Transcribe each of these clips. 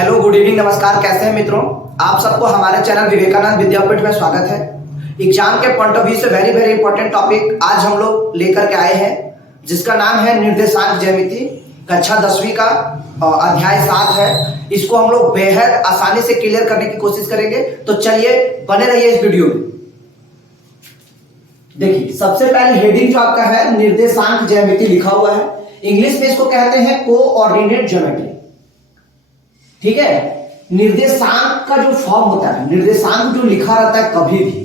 Hello, good evening, नमस्कार। कैसे हैं मित्रों? आप सबको हमारे चैनल विवेकानंद विद्यापीठ में स्वागत है। एग्जाम के पॉइंट ऑफ व्यू से वेरी वेरी इंपॉर्टेंट टॉपिक आज हम लोग लेकर के आए हैं, जिसका नाम है निर्देशांक ज्यामिति। कक्षा 10वीं का अध्याय 7 है। इसको हम लोग बेहद आसानी से क्लियर करने की कोशिश करेंगे। तो चलिए बने रहिए इस वीडियो में। देखिए, सबसे पहले हेडिंग जो आपका है निर्देशांक ज्यामिति लिखा हुआ है। इंग्लिश में इसको कहते हैं कोऑर्डिनेट ज्योमेट्री। ठीक है। निर्देशांक का जो फॉर्म होता है, निर्देशांक जो लिखा रहता है कभी भी,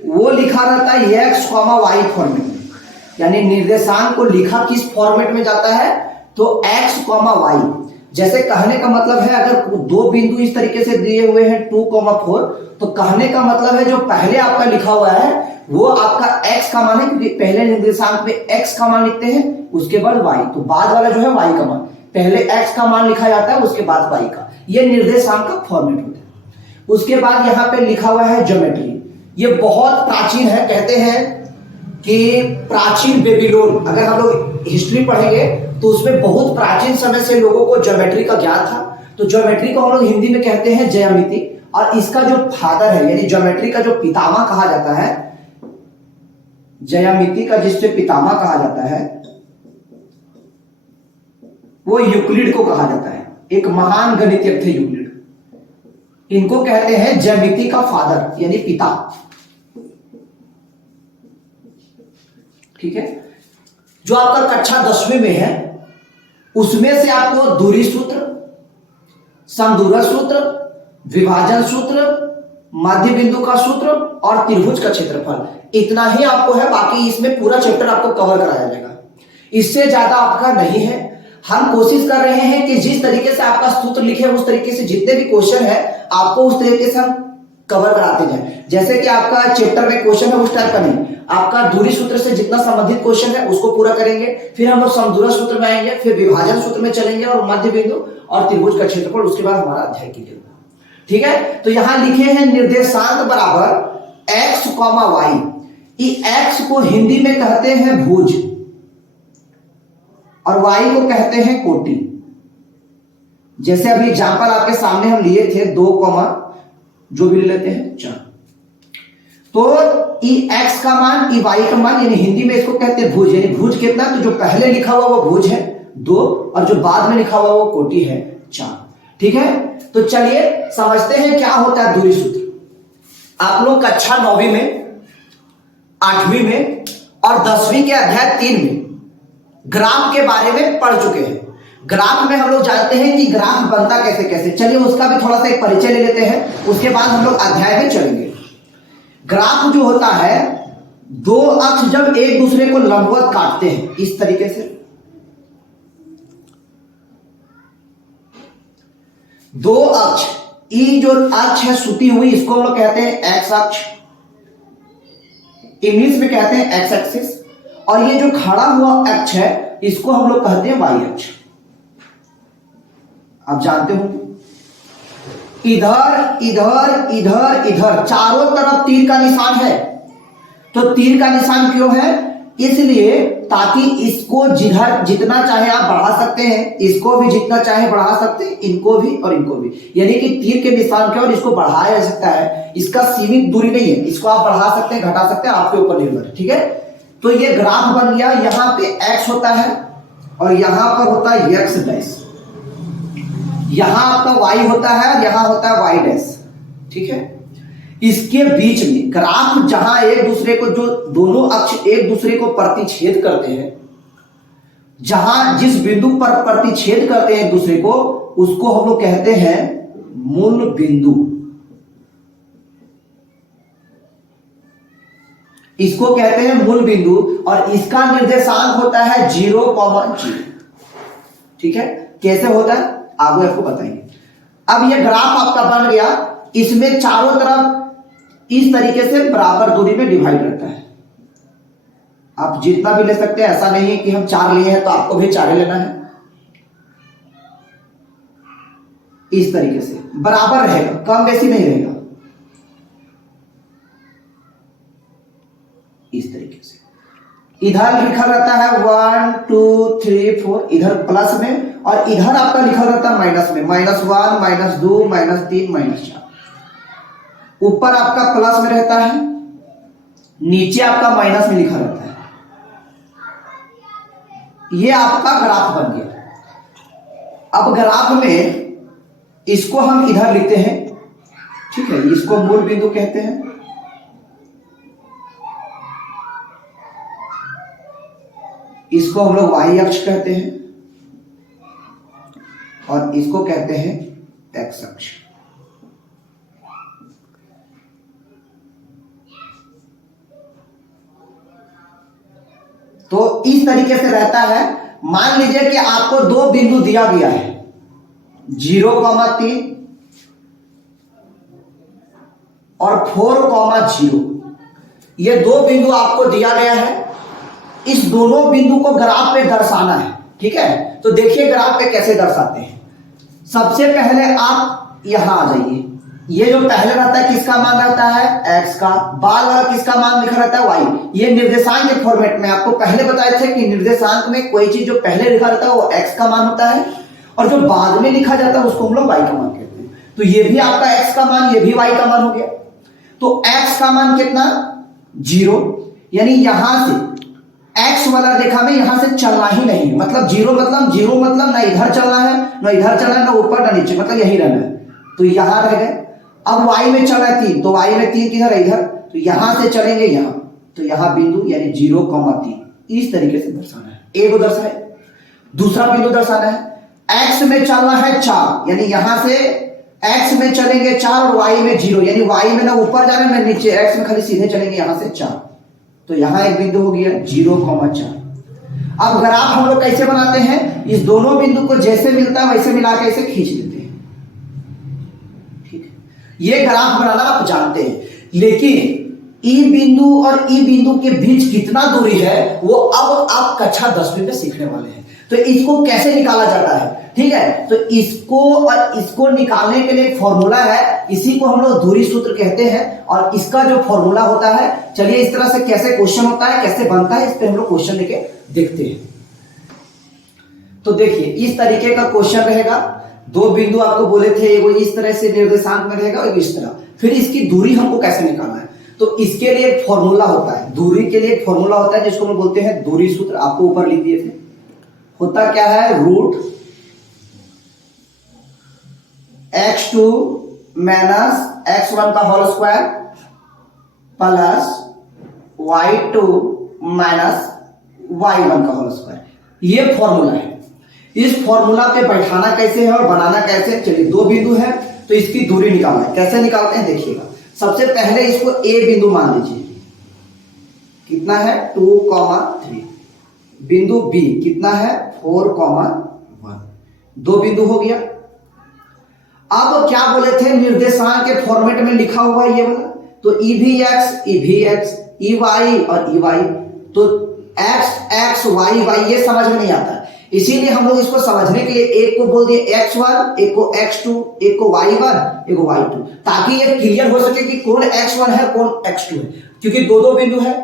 वो लिखा रहता है x, y फॉर्मेट में। यानी निर्देशांक को लिखा किस फॉर्मेट में जाता है? तो x, y। जैसे कहने का मतलब है, अगर दो बिंदु इस तरीके से दिए हुए हैं 2, 4, तो कहने का मतलब है जो पहले आपका लिखा हुआ है वो आपका x का मान है, क्योंकि पहले निर्देशांक पे x का मान लिखते हैं, उसके बाद y। तो बाद वाला जो है y का मान, पहले x का मान लिखा जाता है, उसके बाद y का। ये निर्देशांक का फॉर्मेट होता है। उसके बाद यहाँ पे लिखा हुआ है ज्योमेट्री। ये बहुत प्राचीन है। कहते हैं कि प्राचीन बेबीलोन, अगर हम लोग हिस्ट्री पढ़ेंगे तो उसमें बहुत प्राचीन समय से लोगों को ज्योमेट्री का ज्ञान था। तो ज्योमेट्री को हम लोग हिंदी में कहते हैं ज्यामिति। और इसका जो फादर है, यानी ज्योमेट्री का जो पितामह कहा जाता है, ज्यामिति का जिससे पितामह कहा जाता है, वो यूक्लिड को कहा जाता है। एक महान गणितज्ञ थे यूक्लिड। इनको कहते हैं ज्यामिति का फादर, यानी पिता। ठीक है। जो आपका कक्षा 10वीं में है, उसमें से आपको दूरी सूत्र, समदूरक सूत्र, विभाजन सूत्र, मध्य बिंदु का सूत्र और त्रिभुज का क्षेत्रफल, इतना ही आपको है। बाकी इसमें पूरा चैप्टर आपको कवर कराया जाएगा। इससे ज्यादा आपका नहीं है। हम कोशिश कर रहे हैं कि जिस तरीके से आपका सूत्र लिखे उस तरीके से जितने भी क्वेश्चन है आपको उस तरीके से हम कवर कराते जाएं। जैसे कि आपका चैप्टर में क्वेश्चन है उस टाइप का नहीं, आपका दूरी सूत्र से जितना संबंधित क्वेश्चन है उसको पूरा करेंगे, फिर हम लोग समदूरक सूत्र में आएंगे, फिर विभाजन सूत्र में चलेंगे और मध्य बिंदु और त्रिभुज का क्षेत्रफल, उसके बाद हमारा अध्याय क्लियर होगा। ठीक है। तो यहां लिखे हैं निर्देशांक बराबर x, y। x को हिंदी में कहते हैं भुज और y को कहते हैं कोटि। जैसे अभी एग्जांपल आपके सामने हम लिए थे 2, जो भी लेते हैं 4। तो x का मान, y का मान, यानी हिंदी में इसको कहते हैं भुज। यानी भुज कितना? तो जो पहले लिखा हुआ वो भुज है 2 और जो बाद में लिखा हुआ वो कोटि है 4। ठीक है। तो चलिए समझते हैं क्या होता है दूरी सूत्र। आप लोग कक्षा 9वीं में, 8वीं में और 10वीं के अध्याय 3 में ग्राफ के बारे में पढ़ चुके हैं। ग्राफ में हम लोग जानते हैं कि ग्राफ बनता कैसे कैसे। चलिए उसका भी थोड़ा सा एक परिचय ले लेते हैं, उसके बाद हम लोग अध्याय में चलेंगे। ग्राफ जो होता है, दो अक्ष जब एक दूसरे को लंबवत काटते हैं इस तरीके से, दो अक्ष, ये जो अक्ष है सुती हुई, इसको हम लोग कहते हैं एक्स अक्ष, इंग्लिश में कहते हैं एक्स एक्सिस। और ये जो खड़ा हुआ अक्ष है इसको हम लोग कहते हैं वाई अक्ष। आप जानते हो इधर इधर इधर इधर चारों तरफ तीर का निशान है। तो तीर का निशान क्यों है? इसलिए ताकि इसको जिधर जितना चाहे आप बढ़ा सकते हैं, इसको भी जितना चाहे बढ़ा सकते हैं, इनको भी और इनको भी। यानी कि तीर के निशान के और इसको बढ़ाया जा सकता है। इसका सीमित दूरी नहीं है, इसको आप बढ़ा सकते हैं, घटा सकते हैं, आपके ऊपर निर्भर है। ठीक है। तो ये ग्राफ बन गया। यहां पे x होता है और यहां पर होता है x डैश, यहां आपका y होता है और यहां होता है y डैश। ठीक है। इसके बीच में ग्राफ जहां एक दूसरे को, जो दोनों अक्ष एक दूसरे को प्रतिच्छेद करते हैं, जहां जिस बिंदु पर प्रतिच्छेद करते हैं एक दूसरे को, उसको हम लोग कहते हैं मूल बिंदु। इसको कहते हैं मूल बिंदु और इसका निर्देशांक होता है 0,0। ठीक है। कैसे होता है आगे आपको बताएंगे। अब ये ग्राफ आपका बन गया। इसमें चारों तरफ इस तरीके से बराबर दूरी में डिवाइड रहता है। आप जितना भी ले सकते हैं, ऐसा नहीं है कि हम 4 लिए हैं तो आपको भी 4 लेना है। इस तरीके से बराबर रहेगा, कम बेसी नहीं रहेगा। इस तरीके से इधर लिखा रहता है 1 2 3 4, इधर प्लस में, और इधर आपका लिखा रहता है माइनस में, -1 -2 -3 -4। ऊपर आपका प्लस में रहता है, नीचे आपका माइनस में लिखा रहता है। ये आपका ग्राफ बन गया। अब ग्राफ में इसको हम इधर लिखते हैं, ठीक है, इसको मूल बिंदु कहते हैं। इसको हम लोग y अक्ष कहते हैं और इसको कहते हैं x अक्ष। तो इस तरीके से रहता है। मान लीजिए कि आपको दो बिंदु दिया गया है, 0,3 और 4,0। ये दो बिंदु आपको दिया गया है। इस दोनों बिंदु को ग्राफ पे दर्शाना है, ठीक है। तो देखिए ग्राफ पे कैसे दर्शाते हैं। सबसे पहले आप यहां आ जाइए। ये जो पहले रहता है किसका मान रहता है, x का। बाल वाला किसका मान लिखा रहता है, y। ये निर्देशांक के फॉर्मेट में आपको पहले बताए थे कि निर्देशांक में कोई चीज जो पहले लिखा रहता है वो x का मान होता है, और जो बाद में लिखा जाता है उसको हम लोग y का मान कहते हैं। तो ये भी आपका x का मान, ये भी y का मान हो गया। तो x का मान कितना, 0, यानी यहां से x वाला रेखा में यहां से चलना ही नहीं, मतलब 0 मतलब ना इधर चलना है ना इधर चलना है, ना ऊपर ना नीचे, मतलब यही रहना है। तो यहां रह गए। अब y में चल रहा है 3, तो y में 3 किधर है, इधर। तो यहां से चलेंगे यहां, तो यहां बिंदु यानी 0,3 इस तरीके से दर्शाना है। एक को दर्शाए, दूसरा बिंदु दर्शाना है। x में चलना है 4, यानी यहां से x में चलेंगे 4 और y में 0, यानी y में ना ऊपर जाना है ना नीचे, x में खाली सीधे चलेंगे यहां से 4। तो यहां एक बिंदु हो गया 0,4। अब ग्राफ हम लोग कैसे बनाते हैं, इस दोनों बिंदु को जैसे मिलता है वैसे मिला के इसे खींच लेते हैं, ठीक है। ये ग्राफ बनाना आप जानते हैं, लेकिन ई बिंदु और ई बिंदु के बीच कितना दूरी है वो अब आप कक्षा 10वीं में सीखने वाले हैं। तो इसको कैसे निकाला जाता है, ठीक है। तो इसको और इसको निकालने के लिए फॉर्मूला है, इसी को हम लोग दूरी सूत्र कहते हैं। और इसका जो फॉर्मूला होता है, चलिए इस तरह से कैसे क्वेश्चन होता है, कैसे बनता है, इस पे हम लोग क्वेश्चन लेके देखते हैं। तो देखिए इस तरीके का क्वेश्चन रहेगा। दो बिंदु आपको बोले थे, एगो इस तरह से निर्देशांक में रहेगा, एक इस तरह। फिर इसकी दूरी हमको कैसे निकालना है, तो इसके लिए एक फॉर्मूला होता है, दूरी के लिए एक फॉर्मूला होता है जिसको हम बोलते हैं दूरी सूत्र। आपको ऊपर लिख दिए थे। होता क्या है, रूट x2 माइनस x1 का whole square plus y2 minus y1 का होल स्क्वायर। ये फॉर्मूला है। इस फॉर्मूला पे बैठाना कैसे है और बनाना कैसे है, चलिए दो बिंदु है तो इसकी दूरी निकालना है। कैसे निकालते हैं देखिएगा। सबसे पहले इसको a बिंदु मान लीजिए, कितना है 2,3। बिंदु B कितना है 4,1। दो बिंदु हो गया। अब क्या बोले थे, निर्देशांक के फॉर्मेट में लिखा हुआ है ये वाला, तो ई भी एक्स, ई वाई और ई वाई। तो एक्स वाई वाई ये समझ में नहीं आता, इसीलिए हम लोग इसको समझने के लिए एक को बोल दिए x1, एक को x2, एक को y1, एक को y2, ताकि ये क्लियर हो सके कि कौन x1 है कौन x2 है, क्योंकि दो दो बिंदु है।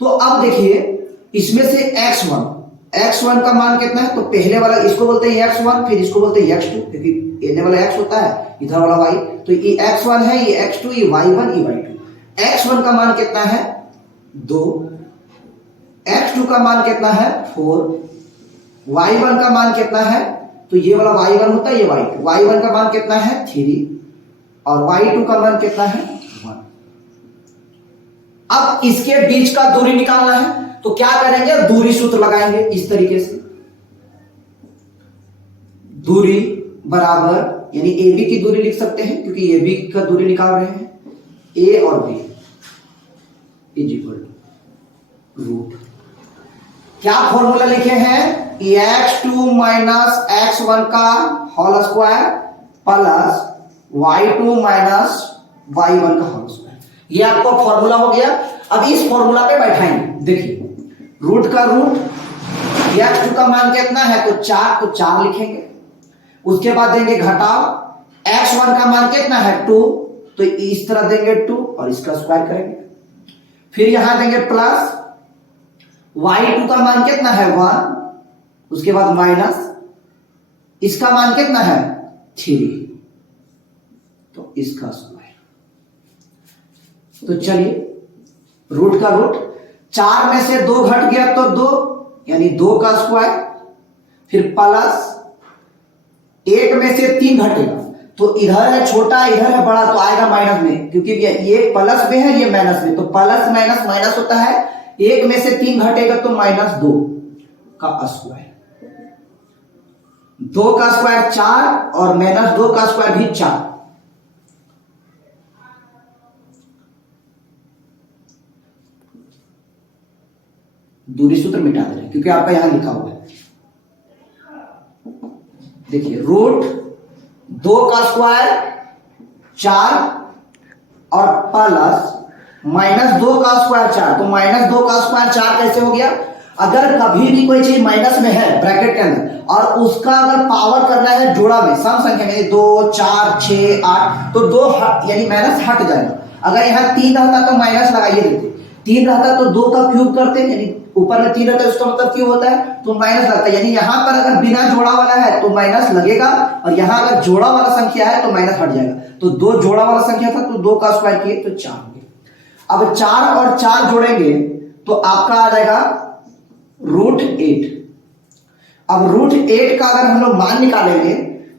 तो अब देखिए इसमें से x1 का मान कितना है, तो पहले वाला इसको बोलते हैं x1, फिर इसको बोलते हैं x2, क्योंकि इधर वाला x होता है, इधर वाला y। तो ये x1 है, ये x2, ये y1, ये y2। x1 का मान कितना है 2, x2 का मान कितना है 4, y1 का मान कितना है, तो ये वाला y1 होता है, ये y2। y1 का मान कितना है 3 और y2 का मान कितना है 1। अब इसके बीच का दूरी निकालना है, तो क्या करेंगे, दूरी सूत्र लगाएंगे इस तरीके से। दूरी बराबर, यानी ए बी की दूरी लिख सकते हैं क्योंकि ए बी का दूरी निकाल रहे हैं, ए और B is equal to root, क्या फॉर्मूला लिखे हैं, x2 माइनस x1 का whole square plus y2 minus y1 का होल स्क्वायर। ये आपका फॉर्मूला हो गया। अब इस फॉर्मूला पे बैठाएंगे। देखिए रूट का रूट, x2 का मान कितना है तो 4, तो 4 लिखेंगे। उसके बाद देंगे घटाव, x1 का मान कितना है 2, तो इस तरह देंगे 2 और इसका स्क्वायर करेंगे। फिर यहां देंगे प्लस y2 का मान कितना है 1, उसके बाद माइनस इसका मान कितना है 3, तो इसका स्क्वायर। तो चलिए रूट का रूट, 4 में से 2 घट गया तो 2, यानी 2 का स्क्वायर, फिर प्लस 1 में से 3 घटेगा तो इधर है छोटा इधर है बड़ा तो आएगा माइनस में, क्योंकि ये प्लस में है ये माइनस में, तो प्लस माइनस माइनस होता है, 1 में से 3 घटेगा तो -2 का स्क्वायर। 2 का स्क्वायर 4 और -2 का स्क्वायर भी 4। दूरी सूत्र मिटा दे रहे हैं क्योंकि आपका यहां लिखा हुआ है। देखिए रूट 2 का स्क्वायर 4 और प्लस -2 का स्क्वायर 4, तो -2 का स्क्वायर 4 कैसे हो गया? अगर कभी भी कोई चीज माइनस में है ब्रैकेट के अंदर और उसका अगर पावर करना है जोड़ा में सम संख्या में 2 4 6 8 तो 2 यानी माइनस हट जाएगा। अगर यहाँ 3 रहता तो माइनस लगाइए देते, 3 रहता तो 2 का क्यूब करते, यानी ऊपर में 3 रहता है उसका मतलब क्यों होता है तो माइनस लगता है, यानी यहाँ पर अगर बिना जोड़ा वाला है तो माइनस लगेगा और यहाँ अगर जोड़ा वाला संख्या है तो माइनस हट जाएगा। तो 2 जोड़ा वाला संख्या था तो 2 का स्क्वायर किए तो 4 हो गया। अब 4 और 4 जोड़ेंगे तो आपका आ जाएगा √8। अब √8 का अगर हम लोग मान निकालेंगे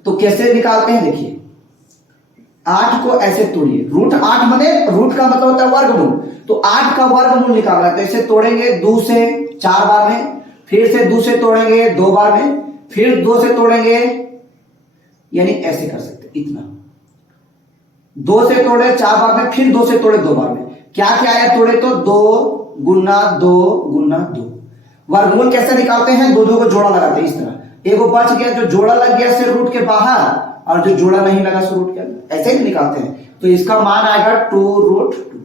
तो कैसे निकालते हैं? देखिए 8 को ऐसे तोड़िए, √8 माने रूट का मतलब होता है वर्गमूल, तो 8 का वर्गमूल निकालना है तो ऐसे तोड़ेंगे 2 से 4 बार में, फिर से 2 से तोड़ेंगे 2 बार में, फिर 2 से तोड़ेंगे, यानी ऐसे कर सकते इतना, 2 से तोड़े 4 बार में, फिर 2 से तोड़े 2 बार में, क्या क्या आया तोड़े तो 2 गुना 2 गुना 2। वर्गमूल कैसे निकालते हैं? 2 को जोड़ा लगाते हैं इस तरह, एगो बच गया जो जोड़ा लग गया से रूट के बाहर और जो जोड़ा नहीं लगा से रूट के अंदर, ऐसे ही निकालते हैं। तो इसका मान आएगा 2√2।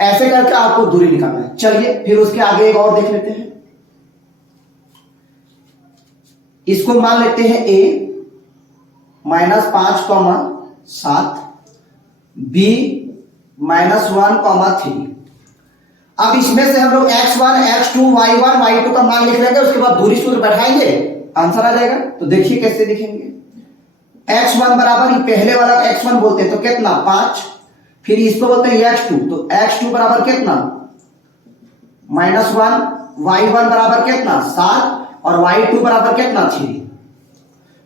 ऐसे करके आपको दूरी निकालना है। चलिए फिर उसके आगे एक और देख लेते हैं, इसको मान लेते हैं a -5,7 b -1,3। अब इसमें से हम लोग x1 x2 y1 y2 का मान लिख लेंगे, उसके बाद दूरी सूत्र बैठाएंगे आंसर आ जाएगा। तो देखिए कैसे लिखेंगे, x1 बराबर ये पहले वाला x1 बोलते हैं तो कितना 5, फिर इसको बोलते हैं x2 तो x2 बराबर कितना -1, y1 बराबर कितना 7 और y2 बराबर कितना 3।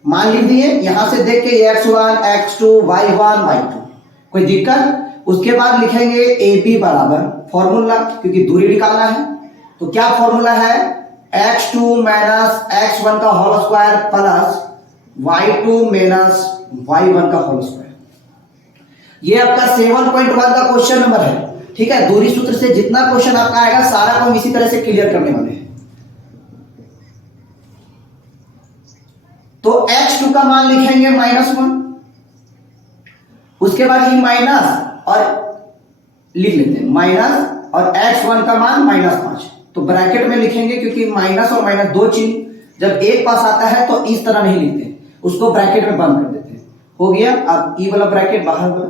मान लिख दिए, यहां से देख के x1 x2 y1 y2 कोई दिक्कत। उसके बाद लिखेंगे ab बराबर फॉर्मूला, क्योंकि दूरी निकालना है तो क्या फॉर्मूला है x2 - x1 का whole square plus y2 - y1 का होल स्क्वायर। ये आपका 7.1 का क्वेश्चन नंबर है, ठीक है। दूरी सूत्र से जितना क्वेश्चन आपका आएगा सारा को हम इसी तरह से क्लियर करने वाले हैं। तो x2 का मान लिखेंगे -1, उसके बाद ये माइनस और लिख लेते हैं माइनस और x1 का मान -5, तो ब्रैकेट में लिखेंगे क्योंकि माइनस और माइनस दो चिन्ह जब एक पास आता है तो इस तरह नहीं लिखते, उसको ब्रैकेट में बंद कर देते हैं। हो गया। अब ई वाला ब्रैकेट बाहर हुआ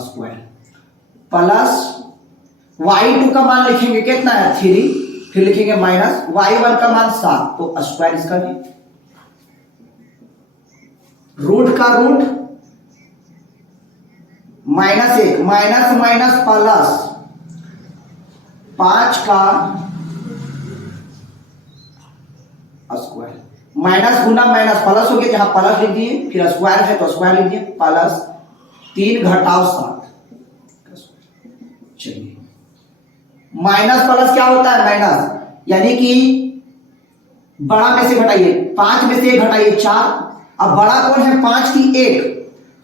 स्क्वायर प्लस y2 का मान लिखेंगे कितना है 3, फिर लिखेंगे माइनस y1 का मान 7 तो स्क्वायर इसका भी, रूट का रूट -1 माइनस माइनस प्लस 5 का स्क्वायर, माइनस गुना माइनस प्लस हो गया, जहां प्लस लिख दिए, फिर स्क्वायर है तो स्क्वायर लिख दिए, प्लस 3 घटाव 7। चलिए माइनस प्लस क्या होता है माइनस, यानी कि बड़ा में से घटाइए, 5 में से 1 घटाइए 4। अब बड़ा कौन है 5 की 1,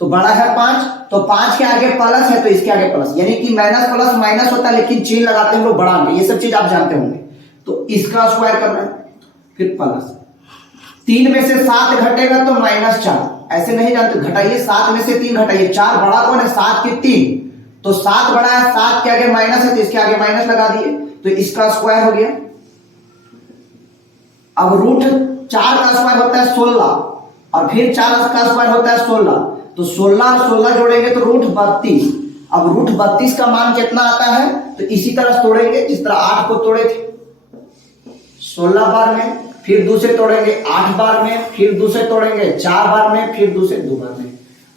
तो बड़ा है 5, तो 5 के आगे प्लस है तो इसके आगे प्लस, यानी कि माइनस प्लस माइनस होता है लेकिन चिन्ह लगाते हैं हम लोग बड़ा में, ये सब चीज आप जानते होंगे। तो इसका स्क्वायर करना है, फिर प्लस 3 में से 7 घटेगा तो -4, ऐसे नहीं जानते घटाइए, 7 में से 3 घटाइए, 4 बड़ा कौन है 7 की 3, तो 7 बड़ा है, 7 के आगे माइनस है तो इसके आगे माइनस लगा दिए तो इसका स्क्वायर हो गया। अब रूट 4 का स्क्वायर होता है 16 और फिर 4 का स्क्वायर होता है 16, तो 16 और 16 जोड़ेंगे तो रूट 32। अब रूट 32 का मान कितना आता है, तो इसी तरह तोड़ेंगे जिस तरह 8 को तोड़े थे। 16 बार में, फिर दूसरे तोड़ेंगे 8 बार में, फिर दूसरे तोड़ेंगे 4 बार में, फिर दूसरे 2 बार में।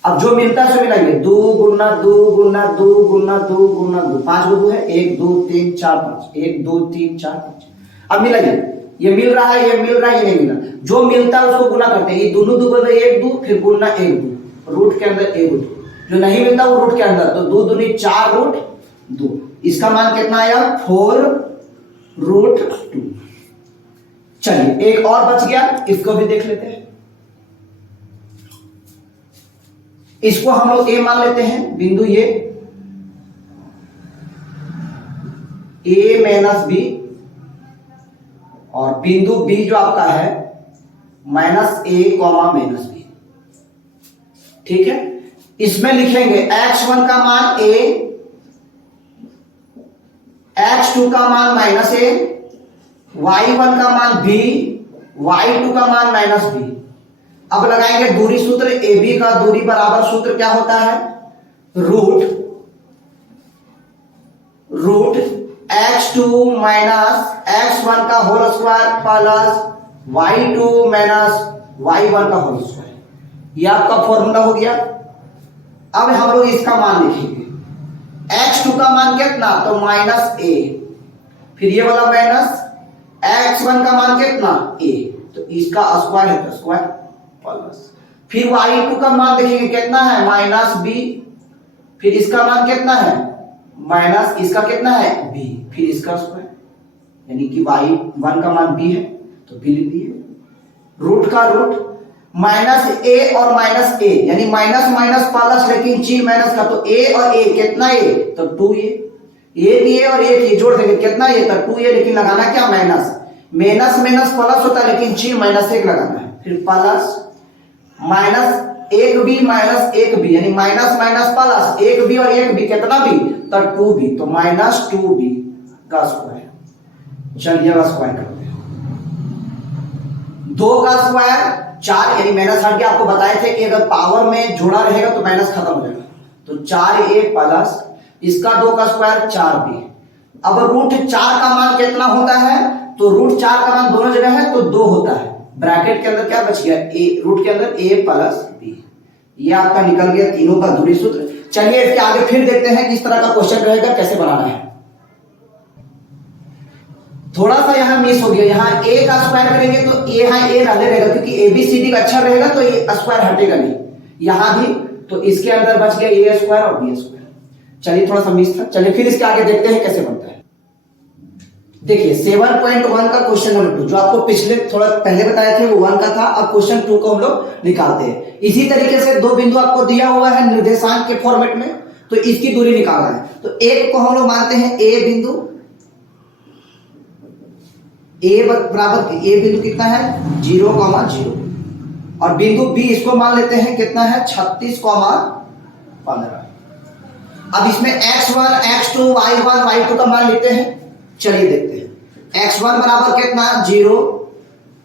अब जो मिलता है सो मिलाइए, 2 गुना 2 गुना 2 गुना 2 गुना 2, 5 गो 2 है, 1 2 3 4 5, 1 2 3 4 5। अब मिलाइए, ये मिल रहा है, ये मिल रहा है, ये नहीं मिला, जो मिलता है उसको गुना करते हैं, ये दोनों 2 बदले 1 2, फिर गुना 1 2, रूट के अंदर 1 2, जो नहीं मिलता वो रूट के अंदर, तो 2 दूनी 4 रूट 2, इसका मान कितना आया 4 रूट 2। चलिए एक और बच गया, इसको भी देख लेते हैं। इसको हम लोग ए मान लेते हैं, बिंदु ये ए माइनस बी, और बिंदु बी जो आपका है माइनस ए कॉमा माइनस बी। ठीक है, इसमें लिखेंगे x1 का मान a, x2 का मान माइनस ए, y1 का मान b, y2 का मान माइनस बी। अब लगाएंगे दूरी सूत्र, AB का दूरी बराबर सूत्र क्या होता है, रूट x2 माइनस x1 का whole square plus y2 minus y1 का होल स्क्वायर। ये आपका फॉर्मूला हो गया। अब हम लोग इसका मान लिखेंगे, x2 का मान कितना, तो माइनस a, फिर ये वाला माइनस x1 का मान कितना a, तो इसका स्क्वायर है तो स्क्वायर प्लस, फिर y2 का मान देखेंगे कितना है माइनस b, फिर इसका मान कितना है माइनस, इसका कितना है b, फिर इसका स्क्वायर, यानी कि y1 का मान b है तो b लिख दिए। रूट का रूट माइनस a और माइनस a, यानी माइनस माइनस प्लस, लेकिन चिन्ह माइनस का, तो a और a कितना a, तो 2a, a भी a और a भी जोड़ देंगे कितना a, तो 2a, लेकिन लगाना क्या माइनस, माइनस माइनस प्लस होता है, लेकिन चिन्ह माइनस 1 लगाना है, फिर plus minus 1b minus 1b, यानी माइनस माइनस प्लस 1b और 1b कितना b, तो 2b, तो माइनस 2b का स्क्वायर। चलिए अब स्क्वायर करते हैं, 2 का स्क्वायर 4, यानी माइनस हट के आपको बताए थे कि अगर पावर में जोड़ा रहेगा तो माइनस खत्म हो जाएगा, तो 4a प्लस इसका 2 का स्क्वायर 4b। अब रूट 4 का मान कितना होता है, तो रूट 4 का मान दोनों जगह है तो 2 होता है, ब्रैकेट के अंदर क्या बच गया a, रूट के अंदर a प्लस b, ये आपका निकल गया तीनों का दूरी सूत्र। चलिए इसके आगे फिर देखते हैं किस तरह का क्वेश्चन रहेगा, कैसे बनाना है। थोड़ा सा यहाँ मिस हो गया, यहाँ a का स्क्वायर करेंगे तो a यहाँ a रहने रहेगा, क्योंकि a b c d का अच्छा रहेगा तो ये स्क्वायर हटेगा नहीं, यहाँ भी, तो इसके अंदर बच गया a स्क्वायर और b स्क्वायर। चलिए थोड़ा सा मिस था, चलिए फिर इसके आगे देखते हैं कैसे बनता है। देखिए 7.1 का क्वेश्चन नंबर 2, जो आपको पिछले थोड़ा पहले बताए थे वो 1 का था, अब क्वेश्चन 2 को हम लोग निकालते हैं। इसी तरीके से 2 बिंदु आपको दिया हुआ है निर्देशांक के फॉर्मेट में, तो इसकी दूरी निकालना है। तो एक को हम लोग मानते हैं a बिंदु, a बराबर, a बिंदु कितना है 0, 0, और बिंदु b इसको मान लेते हैं कितना है 36, 15। अब इसमें x1 x2 y1 y2 का मान लेते हैं, चलिए देखते हैं। x1 बराबर कितना 0,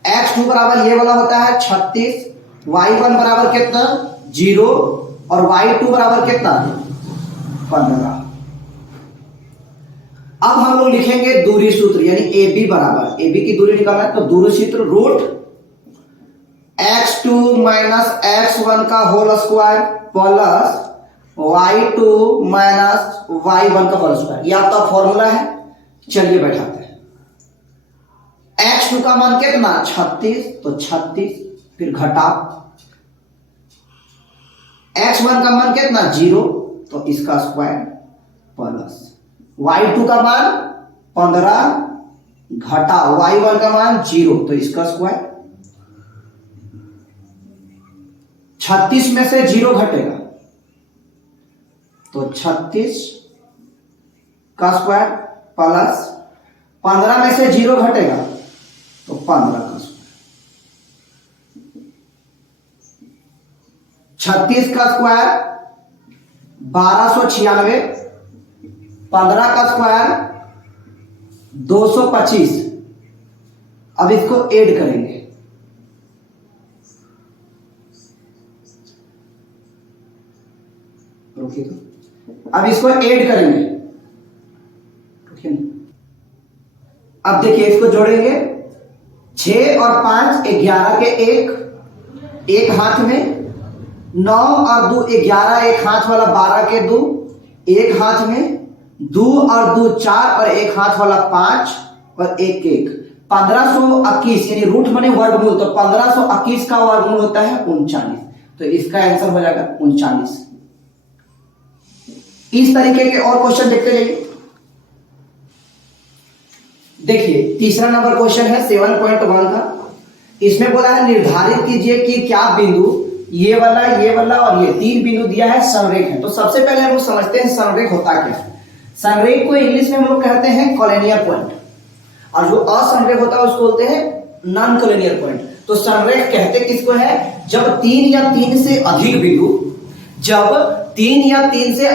x2 बराबर ये वाला होता है 36, y1 बराबर कितना 0 और y2 बराबर कितना 15। अब हम लोग लिखेंगे दूरी सूत्र, यानी AB बराबर, AB की दूरी निकालना है तो दूरी सूत्र रूट x2 माइनस x1 का whole square plus y2 minus y1 का होल स्क्वायर, ये आपका फॉर्मूला है। चलिए बैठाते हैं, x2 का मान कितना 36, तो 36, फिर घटा, x1 का मान कितना 0, तो इसका स्क्वायर प्लस y2 का मान 15 घटा y1 का मान 0, तो इसका स्क्वायर। 36 में से 0 घटेगा तो 36 का स्क्वायर प्लस 15 में से 0 घटेगा तो 15 का स्क्वायर। 36 का स्क्वायर 1296, 15 का स्क्वायर 225। अब इसको ऐड करेंगे, अब इसको ऐड करेंगे। अब देखिए इसको जोड़ेंगे 6 और 5 11 के एक हाथ में, 9 और 2 11 एक हाथ वाला, 12 के 2 एक हाथ में, 2 और 2 4 और एक हाथ वाला 5 और एक 1521 यानी रूट माने वर्गमूल, तो 1521 का वर्गमूल होता है 39। तो इसका आंसर हो जाएगा 39। इस तरीके के और क्वेश्चन देखते जाइए। देखिए तीसरा नंबर क्वेश्चन है 7.1 का। इसमें बोला है निर्धारित कीजिए कि क्या बिंदु ये वाला और ये 3 बिंदु दिया है संरेख है। तो सबसे पहले हम लोग समझते हैं संरेख होता क्या है। संरेख को इंग्लिश में हम लोग कहते हैं कॉलोनियल पॉइंट, और जो असंरेख होता है उसको बोलते हैं नॉन कॉलोनियल पॉइंट। तो संरेख कहते किसको है, जब 3 या 3 से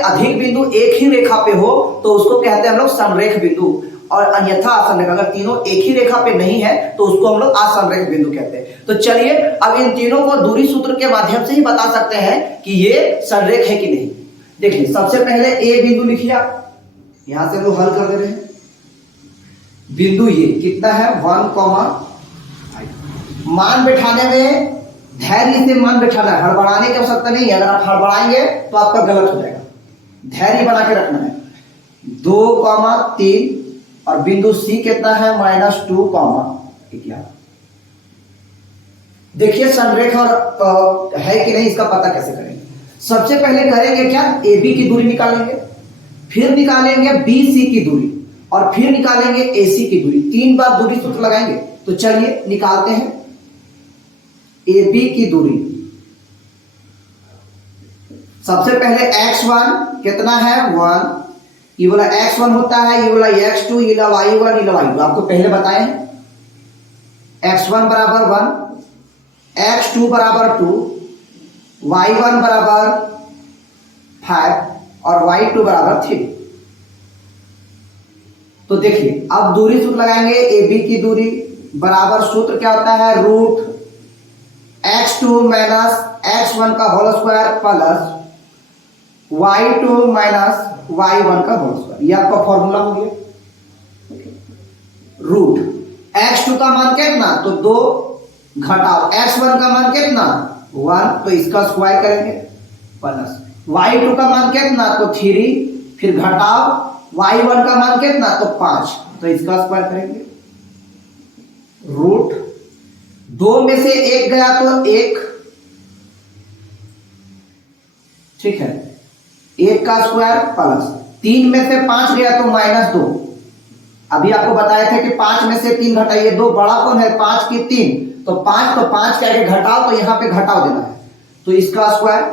अधिक बिंदु एक ही रेखा पे हो तो उसको कहते हैं हम लोग संरेख बिंदु, और अन्यथा असंरेख, अगर तीनों एक ही रेखा पे नहीं है तो उसको हम लोग असंरेख बिंदु कहते हैं। तो चलिए अब इन तीनों को दूरी सूत्र के माध्यम से ही बता सकते हैं कि ये संरेख है कि नहीं। देखिए सबसे पहले ए बिंदु लिखिए आप, यहां से हम लोग हल कर दे रहे हैं। बिंदु ये कितना है 1, मान बैठाने में धैर्य से मान बैठाना है, हड़बड़ाने की आवश्यकता नहीं है। अगर आप हड़बड़ाएंगे तो आपका गलत हो जाएगा, धैर्य बना के रखना है। 2, 3 और बिंदु सी कितना है -2, -11। देखिए संरेख और है कि नहीं इसका पता कैसे करेंगे। सबसे पहले करेंगे क्या, ए बी की दूरी निकालेंगे, फिर निकालेंगे बी सी की दूरी, और फिर निकालेंगे ए सी की दूरी। 3 बार दूरी सूत्र लगाएंगे। तो चलिए निकालते हैं ए बी की दूरी। सबसे पहले x1 कितना है 1, ये वाला x1 होता है, ये वाला x2, ये वाला y1, ये वाला y2 आपको पहले बताए हैं। x1 बराबर 1, x2 बराबर 2, y1 बराबर 5 और y2 बराबर 3। तो देखिए अब दूरी सूत्र लगाएंगे। ए बी की दूरी बराबर सूत्र क्या होता है, रूट x2 माइनस x1 का whole square plus y2 minus y1 का होल स्क्वायर। ये आपका फॉर्मूला हो गया। रूट x2 का मान कितना, तो 2 घटाओ x1 का मान कितना 1, तो इसका स्क्वायर करेंगे, प्लस y2 का मान कितना तो 3, फिर घटाओ y1 का मान कितना तो 5, तो इसका स्क्वायर करेंगे। रूट 2 में से 1 गया तो 1, ठीक है, 1 का स्क्वायर प्लस 3 में से 5 गया तो -2। अभी आपको बताया था कि 5 में से 3 घटाइए, 2 बड़ा कौन है 5 की 3, तो 5 कह के घटाओ, तो यहां पे घटाओ देना है, तो इसका स्क्वायर।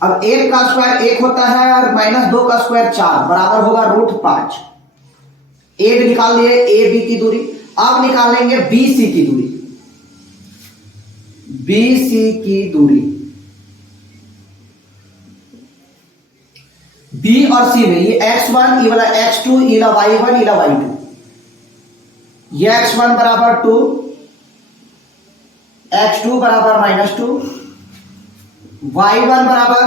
अब 1 का स्क्वायर 1 होता है और -2 का स्क्वायर 4 बराबर होगा रूट 5। 1 निकाल लिए ए बी की दूरी। अब निकालेंगे बी सी की दूरी। बी सी की दूरी बी और सी में ये x1, ये वाला x2, ये वाला y1, ये वाला y2। ये x1 बराबर 2, x2 बराबर -2, y1 बराबर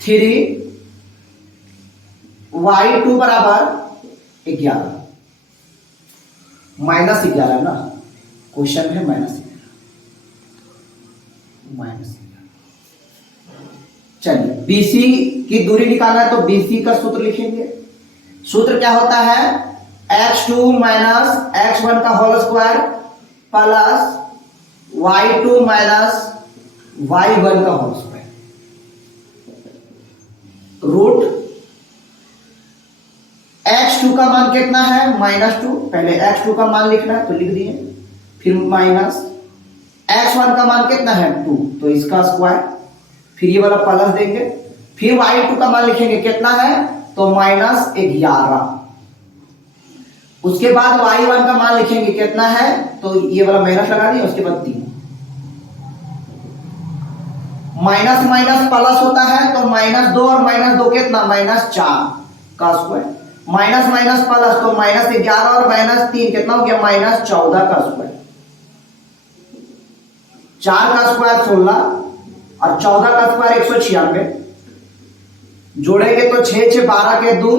3, y2 बराबर 11। -11 ना, क्वेश्चन है -11। चलिए BC की दूरी निकालना है, तो BC का सूत्र लिखेंगे। सूत्र क्या होता है, x2 माइनस x1 का whole square plus y2 minus y1 का होल स्क्वायर, रूट x2 का मान कितना है -2। पहले x2 का मान लिखना है तो लिख दिए, फिर माइनस x1 का मान कितना है 2, तो इसका स्क्वायर, फिर ये वाला प्लस देंगे, फिर y2 का मान लिखेंगे कितना है तो -11। उसके बाद y1 का मान लिखेंगे कितना है, तो ये वाला माइनस लगा दिया, उसके बाद 3। माइनस माइनस प्लस होता है, तो -2 और -2 कितना -4 का स्क्वायर, माइनस माइनस प्लस तो -11 और -3 कितना हो गया -14 का स्क्वायर। 4 का स्क्वायर 16 और 14 का स्क्वायर 196। जोड़ेंगे तो 6 6 12 के 2,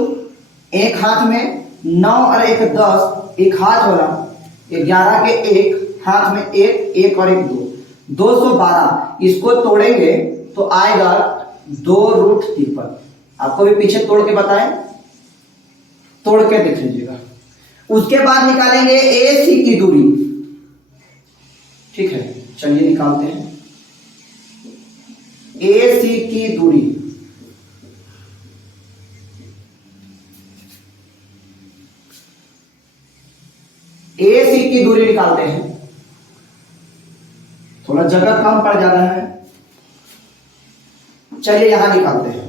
एक हाथ में 9 और 1 10, एक हाथ वाला 11 के एक, हाथ में एक और एक 2, 212। इसको तोड़ेंगे तो आएगा 2√53। आपको भी पीछे तोड़ के बताएं, तोड़ के देख लीजिएगा। उसके बाद निकालेंगे AC की दूरी। ठीक है, चलिए निकालते हैं AC की दूरी। AC की दूरी निकालते हैं, थोड़ा जगह कम पड़ जा रहा है। चलिए यहां निकालते हैं।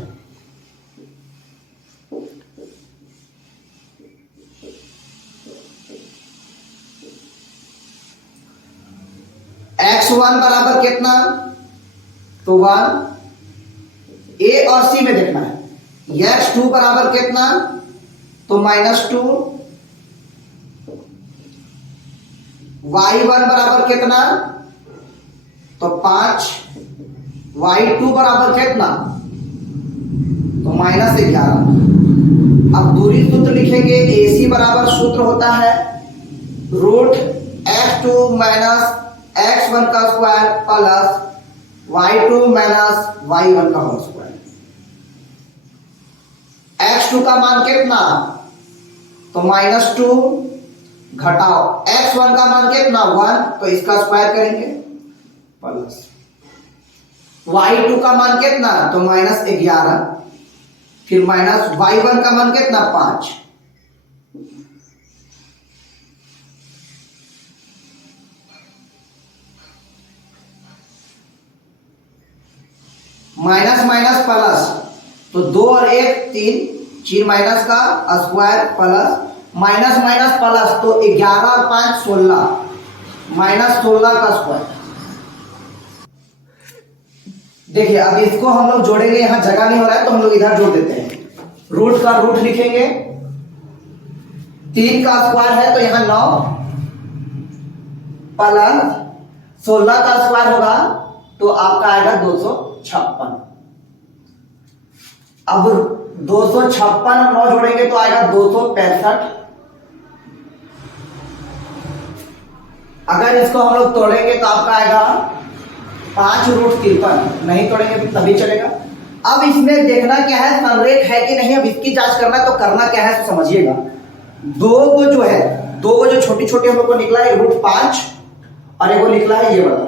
x1 बराबर कितना, तो 1, A और C में देखना है। x2 बराबर कितना, तो -2, y1 बराबर कितना, तो 5, y2 बराबर कितना, तो -11। अब दूरी सूत्र लिखेंगे, AC बराबर सूत्र होता है √x2 - x1 का स्क्वायर प्लस y2 - y1 का होल स्क्वायर। x2 का मान कितना, तो -2, घटाओ x1 का मान कितना 1, तो इसका स्क्वायर करेंगे, प्लस y2 का मान कितना, तो -11, फिर माइनस y1 का मान कितना 5, माइनस माइनस प्लस, तो 2 और 1 3, 3 माइनस का square plus minus minus plus, तो 11 और 5 16, -16 का स्क्वायर। देखिए अब इसको हम लोग जोड़ेंगे, यहां जगह नहीं हो रहा है तो हम लोग इधर जोड़ देते हैं। रूट का रूट लिखेंगे, 3 का स्क्वायर है तो यहां 9 प्लस 16 का स्क्वायर होगा तो आपका आएगा 256। अब 256 और 9 जोड़ेंगे तो आएगा 265। अगर इसको हम लोग तोड़ेंगे तो आपका आएगा 5√53। नहीं तोड़ेंगे तो तभी चलेगा। अब इसमें देखना क्या है, संरेख है कि नहीं। अब इसकी जांच करना है तो करना क्या है तो समझिएगा। दो को जो छोटी छोटी हम लोग को निकला है √5 और एक को निकला है ये वाला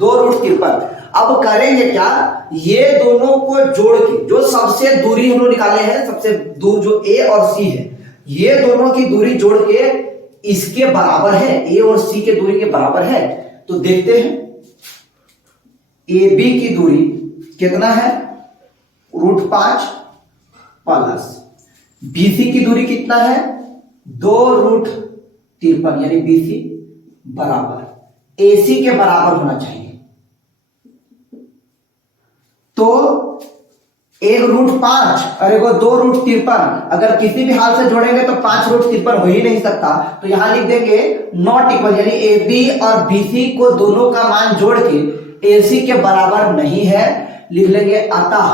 2√53। अब करेंगे क्या, ये दोनों को जोड़ के जो सबसे दूरी हम लोग निकाले हैं, सबसे दूर जो A और C है, ये दोनों की दूरी जोड़ के इसके बराबर है, A और C के दूरी के बराबर है। तो देखते हैं AB की दूरी कितना है, √5 प्लस BC की दूरी कितना है 2√53, यानी BC बराबर AC के बराबर होना चाहिए। तो एक √5 और एक 2√53, अगर किसी भी हाल से जोड़ेंगे तो 5√53 हो ही नहीं सकता। तो यहां लिख देंगे नॉट इक्वल, यानी AB और BC को दोनों का मान जोड़ के AC के बराबर नहीं है। लिख लेंगे अतः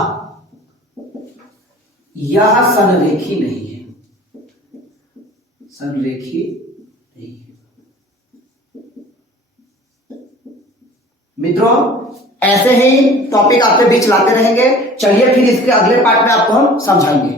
यह संरेखी नहीं है, संरेखी नहीं है। मित्रों ऐसे ही टॉपिक आपके बीच लाते रहेंगे। चलिए फिर इसके अगले पार्ट में आपको हम समझाएंगे।